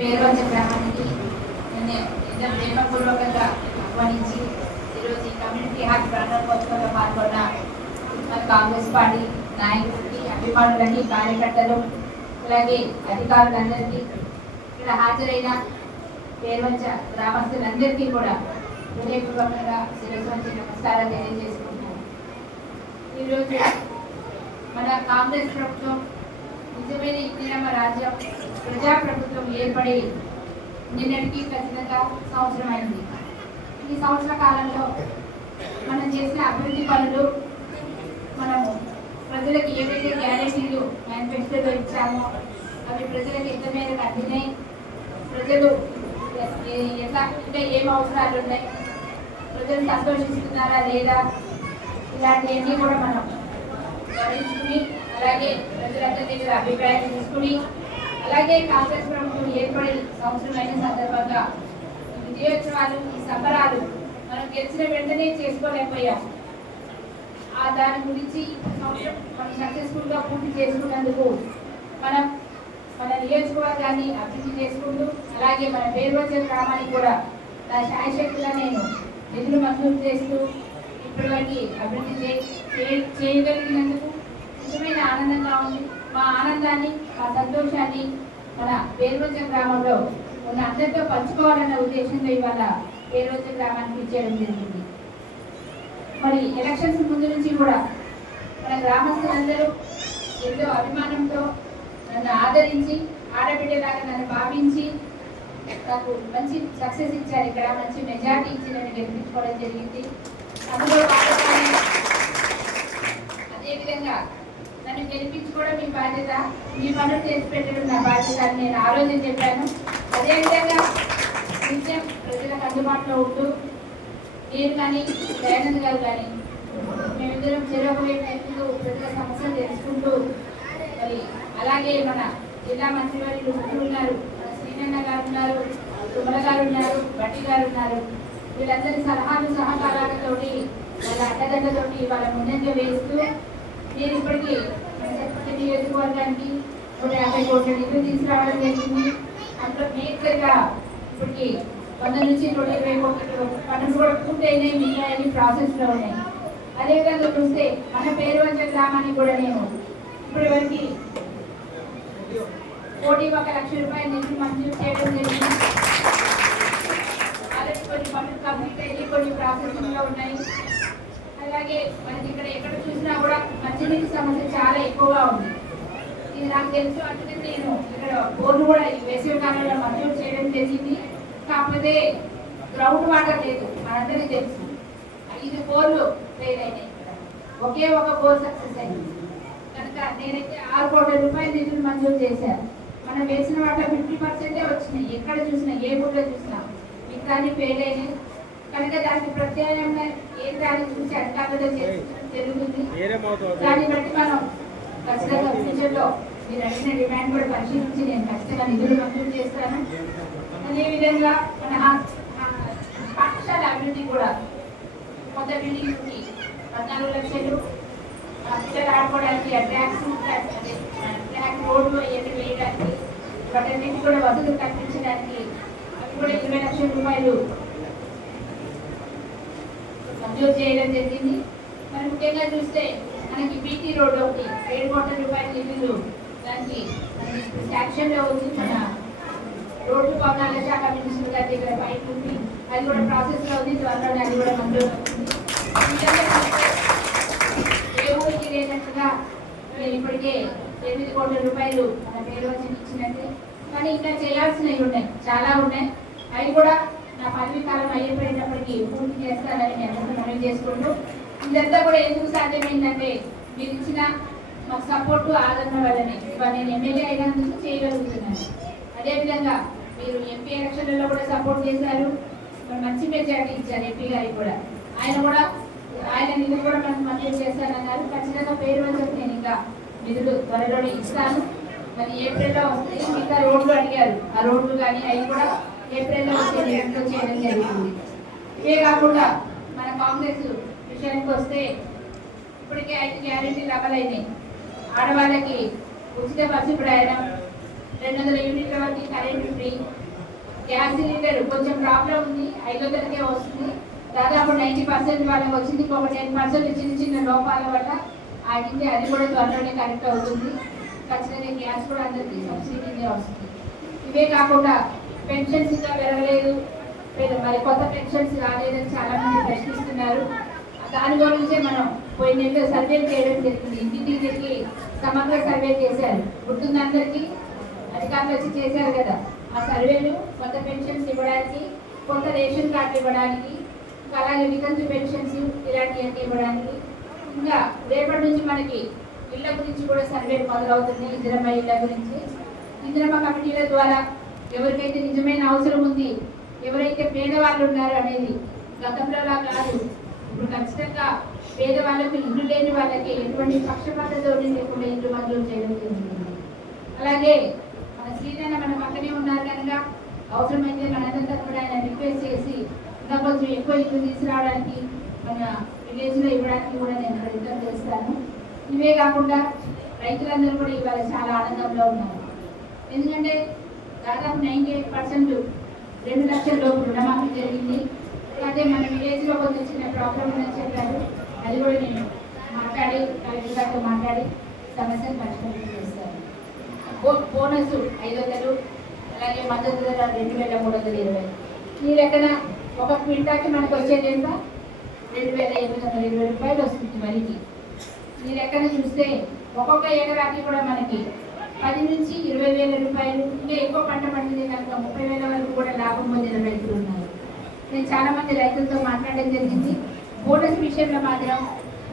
పేరువంచ గ్రామానికి ఎంతో ప్రేమపూర్వకంగా ఆహ్వానించి ఈరోజు ఈ కమ్యూనిటీ హాల్ ప్రారంభోత్సవంలో పాల్గొన్న మన కాంగ్రెస్ పార్టీ నాయకులకి, అభిమానులకి, కార్యకర్తలు, అలాగే అధికారులందరికీ, ఇక్కడ హాజరైన పేరువంచ గ్రామస్తులందరికీ కూడా హృదయపూర్వకంగా శిరస్సు వంచి నమస్కారాలు తెలియజేసుకుంటున్నాను. ఈరోజు మన కాంగ్రెస్ ప్రభుత్వం నిజమైన ఇందిరమ్మ రాజ్యం ప్రజాప్రభుత్వం ఏర్పడి నిన్నటికి ఖచ్చితంగా సంవత్సరం అయింది. ఈ సంవత్సర కాలంలో మనం చేసిన అభివృద్ధి పనులు, మనము ప్రజలకు ఏవైతే గ్యారెంటీలు మేనిఫెస్టోలో ఇచ్చామో అవి ప్రజలకు ఎంత మేరకు అందినాయి, ప్రజలు ఎట్లా ఇంకా ఏం అవసరాలు ఉన్నాయి, ప్రజలు సంతోషిస్తున్నారా లేదా, ఇలాంటివన్నీ కూడా మనం గమనించుకుని, అలాగే ప్రజలందరి దగ్గర అభిప్రాయం తీసుకుని, అలాగే కాంగ్రెస్ ప్రభుత్వం ఏర్పడి సంవత్సరమైన సందర్భంగా విజయోత్సవాలు, ఈ సంబరాలు మనం గెలిచిన వెంటనే చేసుకోలేకపోయాం. దాని గురించి సంవత్సరం మనం సక్సెస్ఫుల్గా పూర్తి చేసుకున్నందుకు మనం మన నియోజకవర్గాన్ని అభివృద్ధి చేసుకుంటూ, అలాగే మన పేరువంచ గ్రామానికి కూడా నా శాయశక్తిగా నేను నిధులు మంజూరు చేస్తూ ఇప్పటివరకు అభివృద్ధి చేయగలిగినందుకు నిజమైన ఆనందంగా ఉంది. మా ఆనందాన్ని, మా సంతోషాన్ని మన పేరువంచ గ్రామంలో ఉన్న అందరితో పంచుకోవాలన్న ఉద్దేశంతో ఇవాళ పేరువంచ గ్రామానికి ఇచ్చేయడం జరిగింది. మరి ఎలక్షన్స్ ముందు నుంచి కూడా మన గ్రామస్తులందరూ ఎంతో అభిమానంతో నన్ను ఆదరించి, ఆడబిడ్డలాగా నన్ను భావించి నాకు మంచి సక్సెస్ ఇచ్చారు. ఇక్కడ మంచి మెజార్టీ ఇచ్చి నన్ను గెలిపించుకోవడం జరిగింది. అందులో అదేవిధంగా నన్ను గెలిపించుకోవడం మీ బాధ్యత, మీ పనులు చేసి పెట్టడం నా బాధ్యత అని నేను ఆ రోజు చెప్పాను. అదేవిధంగా నిత్యం ప్రజలకు అందుబాటులో ఉంటూ నేను కానీ, దయానంద్ గారు కానీ మేమిద్దరం చెరొక వైపు ప్రజల సమస్యలు తెలుసుకుంటూ, మరి అలాగే మన జిల్లా మంత్రివర్యులు ముగ్గురు ఉన్నారు, శ్రీనన్న గారు ఉన్నారు, తుమ్మల గారు ఉన్నారు, బట్టి గారు ఉన్నారు. వీళ్ళందరి సలహాలు, సహకారాలతోటి, వాళ్ళ అడ్డదండతోటి వాళ్ళ ముందంజ వేస్తూ నేను ఇప్పటికీ మన నియోజకవర్గానికి 150 కోట్ల నిధులు తీసుకురావడం జరిగింది. అందులో మేజర్గా ఇప్పటికి 100 నుంచి 120 కోట్ల పనులు కూడా పూర్తయినాయి, మిగతా ప్రాసెస్లో ఉన్నాయి. అదేవిధంగా చూస్తే మన పేరువంచ గ్రామానికి కూడా నేను ఇప్పటి వరకు 1,00,00,000 రూపాయలు నిధులు మంజూరు చేయడం జరిగింది. ఆల్రెడీ కొన్ని పనులు కంప్లీట్ అయ్యి కొన్ని ప్రాసెసింగ్లో ఉన్నాయి. అలాగే మనకి ఇక్కడ ఎక్కడ చూసినా కూడా మంచినీటి సమస్య చాలా ఎక్కువగా ఉంది. ఇది నాకు తెలుసు, అందుకే నేను ఇక్కడ బోర్డు కూడా వేసవి కాలంలో మంజూరు చేయడం జరిగింది. కాకపోతే గ్రౌండ్ వాటర్ లేదు, మనందరికీ తెలుసు. 5 బోర్లు ఫెయిల్ అయినాయి, ఒకే ఒక బోర్ సక్సెస్ అయింది. కనుక నేనైతే 6 కోట్ల రూపాయల నిధులు మంజూరు చేశాను. మనం వేసిన వాటిలో 50% వచ్చినాయి. ఎక్కడ చూసినా, ఏ ఊళ్ళో చూసినా మిగతాన్ని ఫెయిల్ అయినాయి. కనుక దానికి ప్రత్యామ్నాయంగా ఏ దాన్ని చూసి అధికారులతో జరుగుతుంది. దాన్ని బట్టి మనం ఖచ్చితంగా ఫ్యూచర్లో మీరు అడిగిన డిమాండ్ కూడా పరిశీలించి నేను ఖచ్చితంగా నిధులు మంజూరు చేస్తాను. అదేవిధంగా మన పాఠశాల అభివృద్ధి కూడా కొత్త బిల్డింగ్కి 14 లక్షలు, పిల్లలు ఆడుకోవడానికి ట్రాక్ రోడ్లు అవన్నీ వేయడానికి, వాటన్నిటి కూడా వసతులు కల్పించడానికి అవి కూడా 20 లక్షల రూపాయలు మంజూరు చేయడం జరిగింది. మరి ముఖ్యంగా చూస్తే మనకి బీటీ రోడ్ ఒకటి 7 కోట్ల రూపాయల నిధులు దానికి యాక్షన్లో ఉంది. మన రోడ్డు భవనాల శాఖ మినిస్టర్ గారి దగ్గర బయట ఉంది, అది కూడా ప్రాసెస్లో ఉంది. త్వరలో అది కూడా మంజూరు అవుతుంది. ఏ ఊరికి లేనట్టుగా నేను ఇప్పటికే 8 కోట్ల రూపాయలు మన పేరువంచ ఇచ్చినట్టే, కానీ ఇంకా చేయాల్సినవి ఉన్నాయి, చాలా ఉన్నాయి. అవి కూడా నా పదవి కాలం అయిపోయినప్పటికీ పూర్తి చేస్తానని నేను మనవి చేసుకుంటూ, ఇదంతా కూడా ఎందుకు సాధ్యమైందంటే మీరు ఇచ్చిన మాకు సపోర్టు, ఆదరణ వల్లనే ఇవాళ నేను ఎమ్మెల్యే అయినందుకు చేయగలుగుతున్నాను. అదేవిధంగా మీరు ఎంపీ ఎలక్షన్లలో కూడా సపోర్ట్ చేశారు, మంచి మెజార్టీ ఇచ్చారు ఎంపీ గారికి కూడా. ఆయన నిధులు కూడా మనకు మంజూరు చేస్తానన్నారు. ఖచ్చితంగా పేరువంచకు నేను ఇంకా నిధులు త్వరలోనే ఇస్తాను. మరి ఏప్రిల్లో వస్తాయి. ఇంకా రోడ్లు అడిగారు, ఆ రోడ్లు కానీ అవి కూడా ఏప్రిల్లో చేయడం జరుగుతుంది. ఇవే కాకుండా మన కాంగ్రెస్ విషయానికి వస్తే ఇప్పటికే 5 గ్యారెంటీలు అమలైనాయి. ఆడవాళ్ళకి ఉచిత బస్సు ప్రయాణం, 200 యూనిట్ల వరకు కరెంట్ ఫ్రీ. గ్యాస్ సిలిండర్ కొంచెం ప్రాబ్లం ఉంది, 500కే వస్తుంది. దాదాపు 90% వాళ్ళకి వచ్చింది. ఒక 10% చిన్న చిన్న లోపాల వల్ల ఆగింది. అది కూడా త్వరలోనే కరెక్ట్ అవుతుంది. ఖచ్చితంగా గ్యాస్ కూడా అందరికీ సబ్సిడీనే వస్తుంది. ఇవే కాకుండా పెన్షన్స్ ఇంకా పెరగలేదు, మరి కొత్త పెన్షన్స్ రాలేదని చాలా మంది ప్రశ్నిస్తున్నారు. దాని గురించే మనం పోయిన నెలలో సర్వేలు చేయడం జరిగింది. ఇంటింటికి సమగ్ర సర్వే చేశారు, గుర్తుంది అందరికీ. అధికారులు వచ్చి చేశారు కదా ఆ సర్వేలు. కొత్త పెన్షన్స్ ఇవ్వడానికి, కొత్త రేషన్ కార్డులు ఇవ్వడానికి, అలాగే వితంతు పెన్షన్స్ ఇలాంటివన్నీ ఇవ్వడానికి, ఇంకా రేపటి నుంచి మనకి ఇళ్ల గురించి కూడా సర్వేలు మొదలవుతున్నాయి. ఇందిరమ్మ ఇళ్ల గురించి, ఇందిరమ్మ కమిటీల ద్వారా ఎవరికైతే నిజమైన అవసరం ఉంది, ఎవరైతే పేదవాళ్ళు ఉన్నారు అనేది గతంలోలా కాదు. ఇప్పుడు ఖచ్చితంగా పేదవాళ్ళకు ఇల్లు లేని వాళ్ళకి ఎటువంటి పక్షపాతతో లేకుండా ఇల్లు మంజూరు చేయడం జరుగుతుంది. అలాగే మన శ్రీనన్న మన పక్కనే ఉన్నారు కనుక అవసరమైతే మనంతా కూడా ఆయన రిక్వెస్ట్ చేసి ఇంకా కొంచెం ఎక్కువ ఇల్లు తీసుకురావడానికి మన విలేజ్లో ఇవ్వడానికి కూడా నేను ప్రయత్నం చేస్తాను. ఇవే కాకుండా రైతులందరూ కూడా ఇవాళ చాలా ఆనందంలో ఉన్నారు. ఎందుకంటే దాదాపు 98% 2 లక్షల లోపు రుణమాఫీ జరిగింది. అదే మన విలేజ్లో కొంచెం చిన్న ప్రాబ్లం ఉందని చెప్పారు. అది కూడా నేను మాట్లాడి కలెక్టర్ గారితో మాట్లాడి సమస్యను పరిష్కారం చేస్తాను. బోనస్ 500, అలాగే మద్దతు ధర 2320. ఈ లెక్కన ఒక క్వింటాకి మనకు వచ్చేది ఎంత? 2820 రూపాయలు వస్తుంది వరికి. ఈ లెక్కన చూస్తే ఒక్కొక్క ఎకరాకి కూడా మనకి 10 నుంచి 20,000 రూపాయలు, ఇంకా ఎక్కువ పంట పండింది కనుక 30,000 వరకు కూడా లాభం పొందిన రైతులు ఉన్నారు. నేను చాలా మంది రైతులతో మాట్లాడడం జరిగింది. బోనస్ విషయంలో మాత్రం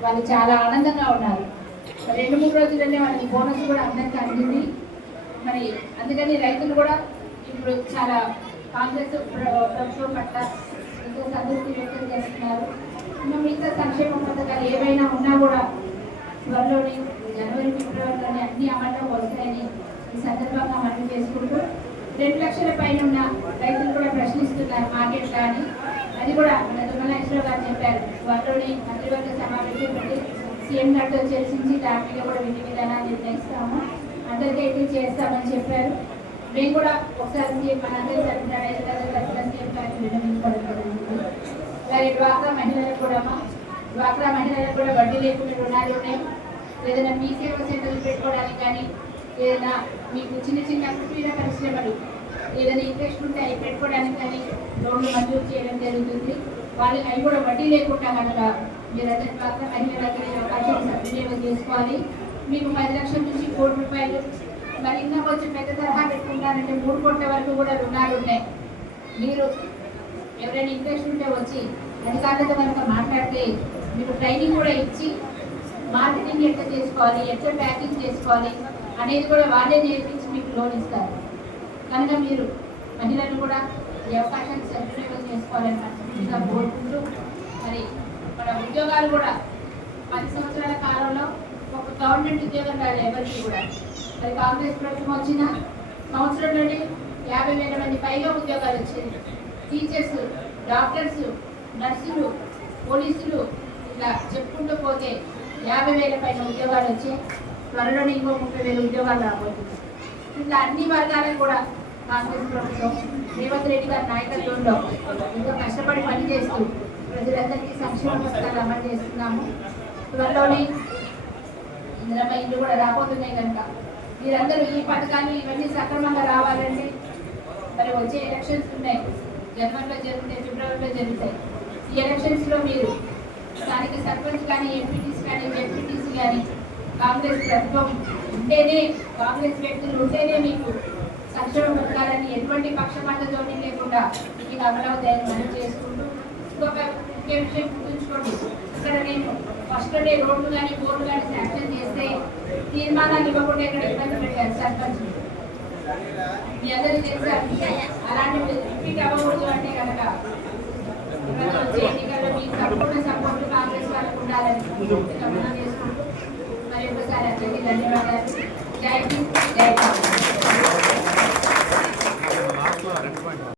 వాళ్ళు చాలా ఆనందంగా ఉన్నారు. 2-3 రోజులనే వాళ్ళకి బోనస్ కూడా అందరికీ అందింది. మరి అందుకని రైతులు కూడా ఇప్పుడు చాలా కాంగ్రెస్ ప్రభుత్వం పట్ల ఎంతో సంతృప్తి వ్యక్తం చేస్తున్నారు. ఇంకా మిగతా సంక్షేమ పథకాలు ఏవైనా ఉన్నా కూడా త్వరలోనే జనవరి, ఫిబ్రవరిలోనే అన్ని అమల్లో వస్తాయని ఈ సందర్భంగా మనం చేసుకుంటూ 2 లక్షల పైన ఉన్న రైతులు కూడా ప్రశ్నిస్తున్నారు మార్కెట్లో అని. అది కూడా మన తుమ్మలేశ్వర గారు చెప్పారు. త్వరలోనే మంత్రివర్గ సమావేశం పెట్టి సీఎం గారితో చర్చించి దాని మీద కూడా విధి విధానాలు నిర్ణయిస్తాము, అందరికీ చేస్తామని చెప్పారు. మేము కూడా ఒకసారి సీఎం మనందరి తరఫున రైతులందరి తరఫున సీఎం గారికి విన్నవించుకోవడం జరుగుతుంది. అలాగే డ్వాక్రా మహిళలకు కూడా వడ్డీ లేకుండా రుణాలు ఉన్నాయి. ఏదైనా మీ సేవా సెంటర్లు పెట్టుకోవడానికి కానీ, ఏదైనా మీకు చిన్న చిన్న కుటీర పరిశ్రమలు ఏదైనా ఇంట్రెస్ట్ ఉంటే అవి పెట్టుకోవడానికి కానీ లోన్లు మంజూరు చేయడం జరుగుతుంది. వాళ్ళు అవి కూడా వడ్డీ లేకుండా కనుక మీరందరి డ్వాక్రా మహిళలకు అవకాశాలు సద్వినియోగం చేసుకోవాలి. మీకు 10 లక్షల నుంచి 1 కోటి రూపాయలు, మరి ఇంకా కొంచెం పెద్ద తరహా పెట్టుకుంటారంటే 3 కోట్ల వరకు కూడా రుణాలు ఉన్నాయి. మీరు ఎవరైనా ఇంట్రెస్ట్ ఉంటే వచ్చి అధికారులతో కనుక మాట్లాడితే మీకు ట్రైనింగ్ కూడా ఇచ్చి మార్కెటింగ్ ఎట్లా చేసుకోవాలి, ఎట్లా ప్యాకింగ్ చేసుకోవాలి అనేది కూడా వాళ్ళే నేర్పించి మీకు లోన్ ఇస్తారు. కనుక మీరు మహిళలు కూడా ఈ అవకాశాన్ని సద్వినియోగం చేసుకోవాలని మనస్ఫూర్తిగా కోరుకుంటూ, మరి మన ఉద్యోగాలు కూడా 10 సంవత్సరాల కాలంలో ఒక గవర్నమెంట్ ఉద్యోగం రాలేదు ఎవరికి కూడా. మరి కాంగ్రెస్ ప్రభుత్వం వచ్చిన సంవత్సరంలోనే 50,000 మంది పైగా ఉద్యోగాలు వచ్చాయి. టీచర్స్, డాక్టర్స్, నర్సులు, పోలీసులు ఇలా చెప్పుకుంటూ పోతే 50,000 పైన ఉద్యోగాలు వచ్చాయి. త్వరలోనే ఇంకో 30,000 ఉద్యోగాలు రాబోతుంది. ఇట్లా అన్ని వర్గాలకు కూడా కాంగ్రెస్ ప్రభుత్వం రేవంత్ రెడ్డి గారి నాయకత్వంలో ఎంతో కష్టపడి పనిచేస్తూ ప్రజలందరికీ సంక్షేమ పథకాలు అమలు చేస్తున్నాము. త్వరలోనే ఇందిరమ్మ ఇల్లు కూడా రాబోతున్నాయి కనుక మీరందరూ ఈ పథకాలు ఇవన్నీ సక్రమంగా రావాలంటే మరి వచ్చే ఎలక్షన్స్ ఉన్నాయి. జనవరిలో జరుగుతాయి, ఫిబ్రవరిలో జరుగుతాయి. ఈ ఎలక్షన్స్లో మీరు స్థానిక సర్పంచ్ కానీ, ఎంపీటీసీ కానీ, జెడ్పీటీసీ కానీ కాంగ్రెస్ ప్రభుత్వం ఉంటేనే, కాంగ్రెస్ వ్యక్తులు ఉంటేనే మీకు సంక్షేమ పథకాలని ఎటువంటి పక్షపాతతో లేకుండా మీకు అమలవుతాయని మనం చేసుకుంటూ, ఇంకొక ముఖ్య విషయం గుర్తుంచుకోండి. ఇక్కడ నేను ఫస్ట్ డే రోడ్లు కానీ బోర్డు కానీ శాంక్షన్ చేస్తే తీర్మానాలు ఇవ్వకుండా ఇక్కడ ఇబ్బంది పెట్టారు సర్పంచ్. మీ అందరికీ తెలుసా? అలాంటి రిపీట్ అవ్వకూడదు అంటే కనుక వచ్చే ఎన్నికల్లో మీకు సంపూర్ణ సపోర్ట్ కాంగ్రెస్ వాళ్ళకు ఉండాలని చేసుకుంటూ మరి ఒకసారి అందరికీ ధన్యవాదాలు. జై హింద్.